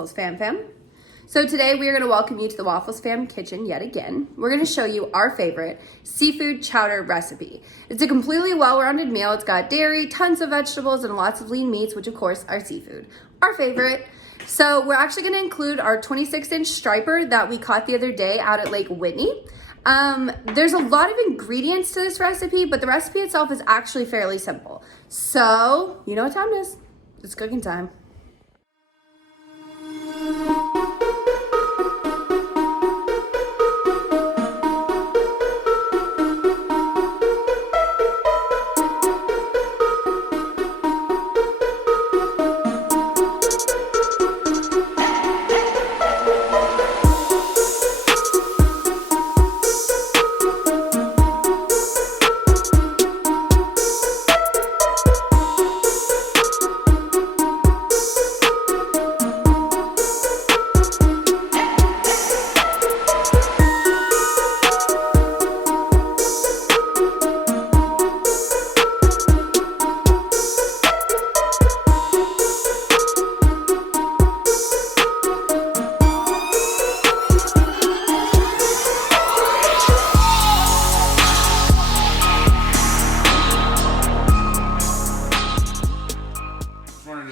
Waffles Fam. So today we are going to welcome you to the Waffles Fam kitchen yet again. We're going to show you our favorite seafood chowder recipe. It's a completely well-rounded meal. It's got dairy, tons of vegetables, and lots of lean meats, which of course are seafood. Our favorite. So we're actually going to include our 26-inch striper that we caught the other day out at Lake Whitney. There's a lot of ingredients to this recipe, but the recipe itself is actually fairly simple. So, you know what time it is. It's cooking time.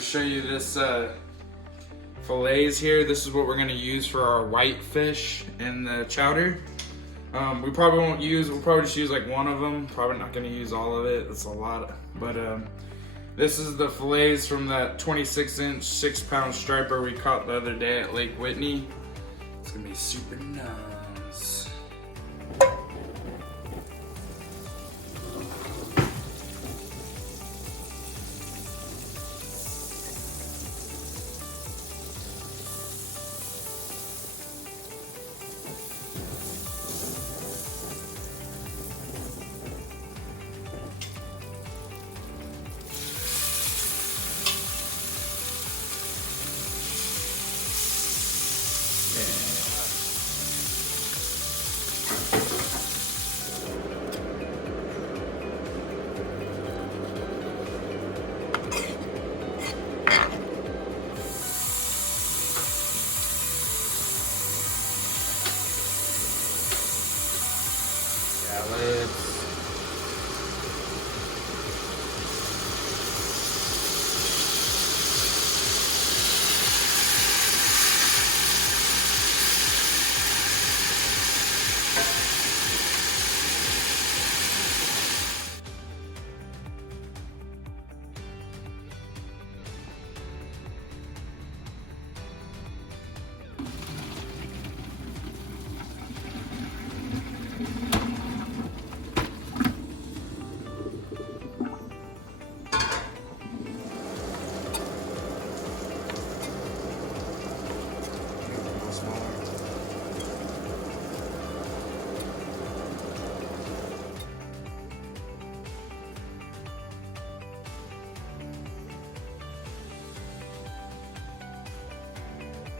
Show you this fillets here. This is what we're going to use for our white fish in the chowder. We probably won't use, we'll probably just use like one of them. Probably not going to use all of it. It's a lot. But this is the fillets from that 26-inch 6-pound striper we caught the other day at Lake Whitney. It's going to be super nice.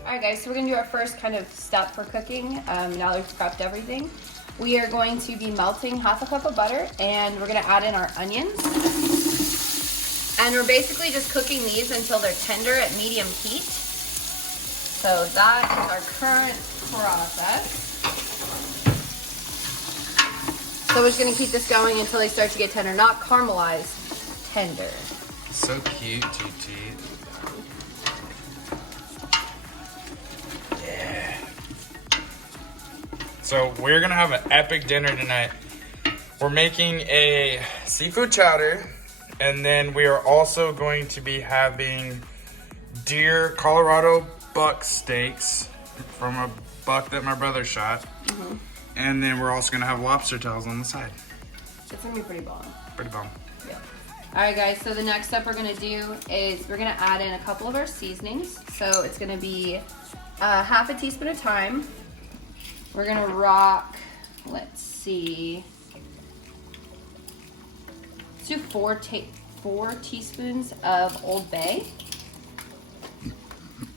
Alright guys, so we're going to do our first kind of step for cooking. Now that we've prepped everything. We are going to be melting half a cup of butter and we're going to add in our onions. And we're basically just cooking these until they're tender at medium heat. So that is our current process. So we're just going to keep this going until they start to get tender, not caramelized, tender. So cute, TT. So we're gonna have an epic dinner tonight. We're making a seafood chowder, and then we are also going to be having deer Colorado buck steaks from a buck that my brother shot. And then we're also gonna have lobster tails on the side. It's gonna be pretty bomb. Pretty bomb. Yeah. All right guys, so the next step we're gonna do is we're gonna add in a couple of our seasonings. So it's gonna be half a teaspoon of thyme. We're gonna rock, let's see, let's do four teaspoons of Old Bay.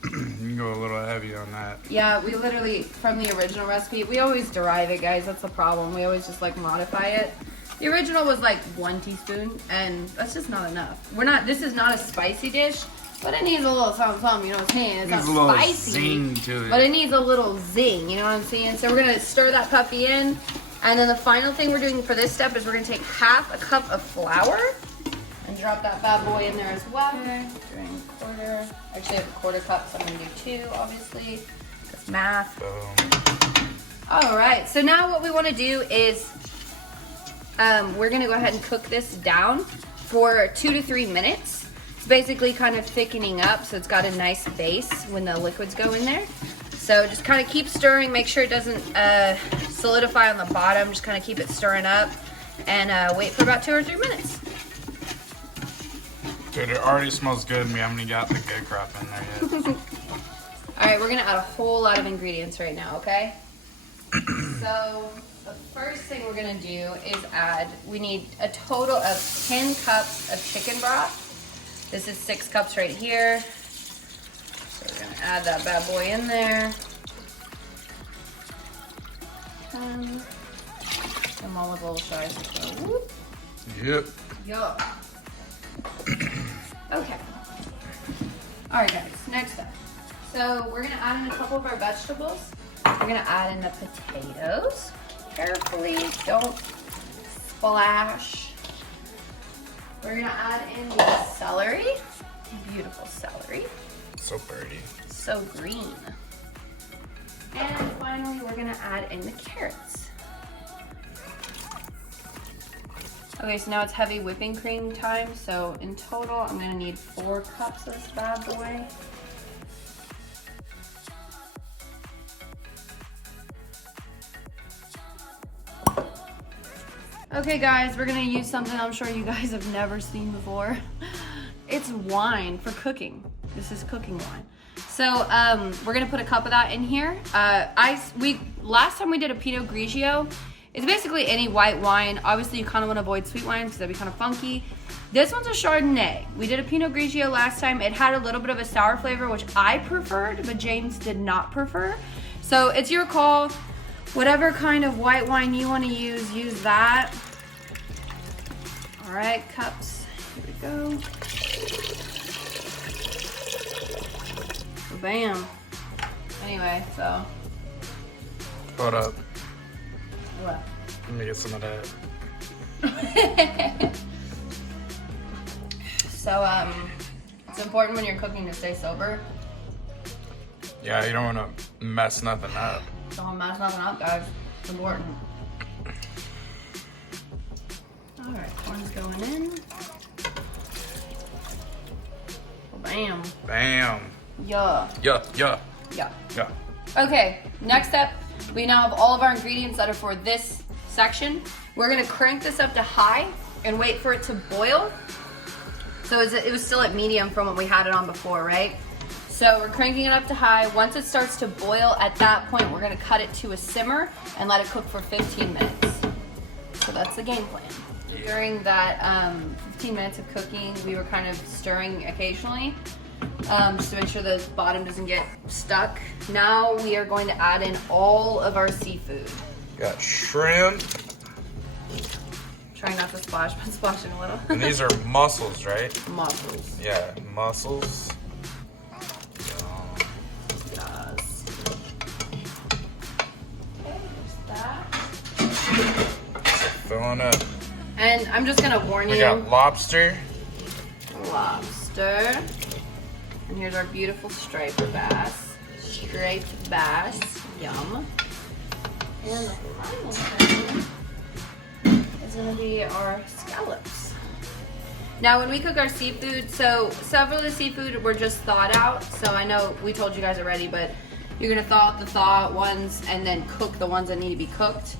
You can go a little heavy on that. Yeah, we literally, from the original recipe, we always derive it, guys. That's the problem. We always just like modify it. The original was like 1 teaspoon, and that's just not enough. This is not a spicy dish, But it needs a little something, you know what I'm saying? It's Needs not a little spicy, zing to it. but it needs a little zing, you know what I'm saying? So we're gonna stir that puppy in. And then the final thing we're doing for this step is we're gonna take half a cup of flour and drop that bad boy in there as well. Okay, doing a quarter. Actually, I have a quarter cup, so I'm gonna do 2, obviously. That's math. Boom. All right, so now what we wanna do is we're gonna go ahead and cook this down for 2 to 3 minutes. It's basically kind of thickening up, so it's got a nice base when the liquids go in there. So just kind of keep stirring, make sure it doesn't solidify on the bottom. Just kind of keep it stirring up and wait for about 2 or 3 minutes. Dude, it already smells good and we haven't even got the good crap in there yet. All right, we're gonna add a whole lot of ingredients right now, okay? So the first thing we're gonna do is we need a total of 10 cups of chicken broth. This is 6 cups right here. So we're gonna add that bad boy in there. I'm all with little shards. Whoop. Yep. Yup. Okay. All right, guys, next up. So we're gonna add in a couple of our vegetables. We're gonna add in the potatoes. Carefully, don't splash. We're gonna add in the celery. Beautiful celery. So pretty. So green. And finally, we're gonna add in the carrots. Okay, so now it's heavy whipping cream time. So in total, I'm gonna need 4 cups of this bad boy. Okay guys, we're gonna use something I'm sure you guys have never seen before. It's wine for cooking. This is cooking wine. So we're gonna put a cup of that in here. Last time we did a Pinot Grigio. It's basically any white wine. Obviously you kind of want to avoid sweet wines because that'd be kind of funky. This one's a Chardonnay. We did a Pinot Grigio last time. It had a little bit of a sour flavor, which I preferred, but James did not prefer. So it's your call. Whatever kind of white wine you want to use that. All right, cups, here we go. Bam. Anyway, so. Hold up. What? Let me get some of that. So, it's important when you're cooking to stay sober. Yeah, you don't want to mess nothing up. Don't mess nothing up, guys. It's important. All right, corn's going in. Bam. Bam. Yeah. Yeah, yeah. Yeah. Yeah. Okay, next up, we now have all of our ingredients that are for this section. We're gonna crank this up to high and wait for it to boil. So it was still at medium from what we had it on before, right? So we're cranking it up to high. Once it starts to boil, at that point, we're gonna cut it to a simmer and let it cook for 15 minutes. So that's the game plan. During that 15 minutes of cooking, we were kind of stirring occasionally just to make sure the bottom doesn't get stuck. Now we are going to add in all of our seafood. Got shrimp. Trying not to splash, but splashing a little. And these are mussels, right? Mussels. Yeah, mussels. Yes. Okay, there's that. Filling up. And I'm just gonna warn you. We got lobster. Lobster. And here's our beautiful striper bass. Striped bass. Yum. And the final thing is gonna be our scallops. Now when we cook our seafood, so several of the seafood were just thawed out. So I know we told you guys already, but you're gonna thaw out the thaw ones and then cook the ones that need to be cooked.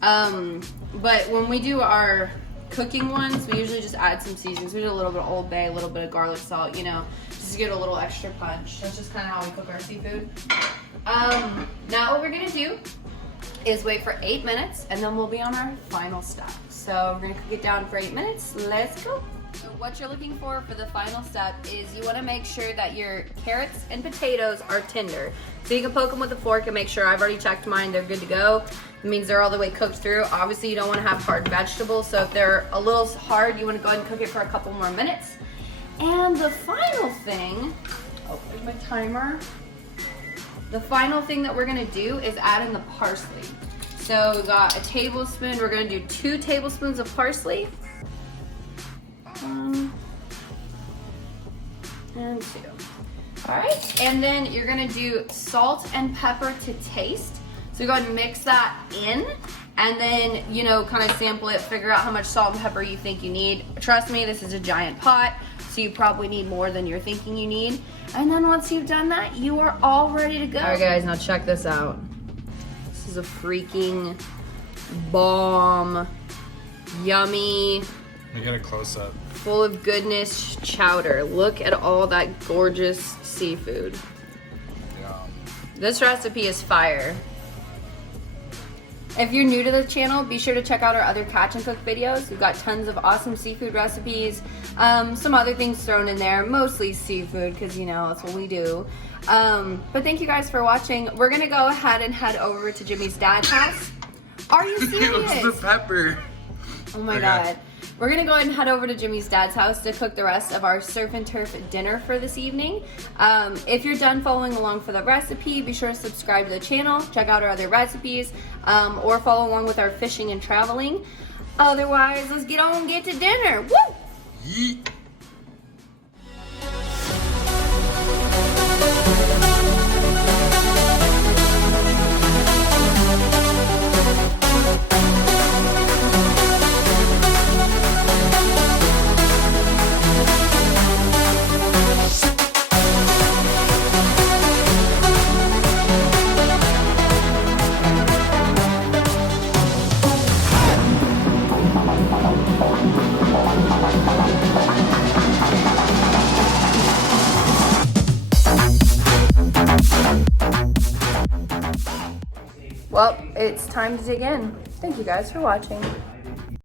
But when we do our cooking ones, we usually just add some seasonings. We do a little bit of Old Bay, a little bit of garlic salt, you know, just to get a little extra punch. That's just kind of how we cook our seafood. Now what we're gonna do is wait for 8 minutes and then we'll be on our final step. So we're gonna cook it down for 8 minutes. Let's go. So what you're looking for the final step is you wanna make sure that your carrots and potatoes are tender. So you can poke them with a fork and make sure, I've already checked mine, they're good to go. It means they're all the way cooked through. Obviously you don't wanna have hard vegetables, so if they're a little hard, you wanna go ahead and cook it for a couple more minutes. And the final thing, oh, there's my timer. The final thing that we're gonna do is add in the parsley. So we got a tablespoon, we're gonna do 2 tablespoons of parsley. And 2. All right, and then you're gonna do salt and pepper to taste. So go ahead and mix that in, and then, you know, kind of sample it, figure out how much salt and pepper you think you need. Trust me, this is a giant pot, so you probably need more than you're thinking you need. And then once you've done that, you are all ready to go. All right, guys, now check this out. This is a freaking bomb, yummy, I get a close up. full of goodness chowder. Look at all that gorgeous seafood. Yum. This recipe is fire. If you're new to the channel, be sure to check out our other catch and cook videos. We've got tons of awesome seafood recipes, some other things thrown in there, mostly seafood because, you know, that's what we do. But thank you guys for watching. We're gonna go ahead and head over to Jimmy's dad's house. Are you serious? It's the pepper. Oh my God. We're gonna go ahead and head over to Jimmy's dad's house to cook the rest of our surf and turf dinner for this evening. If you're done following along for the recipe, be sure to subscribe to the channel, check out our other recipes, or follow along with our fishing and traveling. Otherwise, let's get on and get to dinner. Woo! Yeet. Well, it's time to dig in. Thank you guys for watching.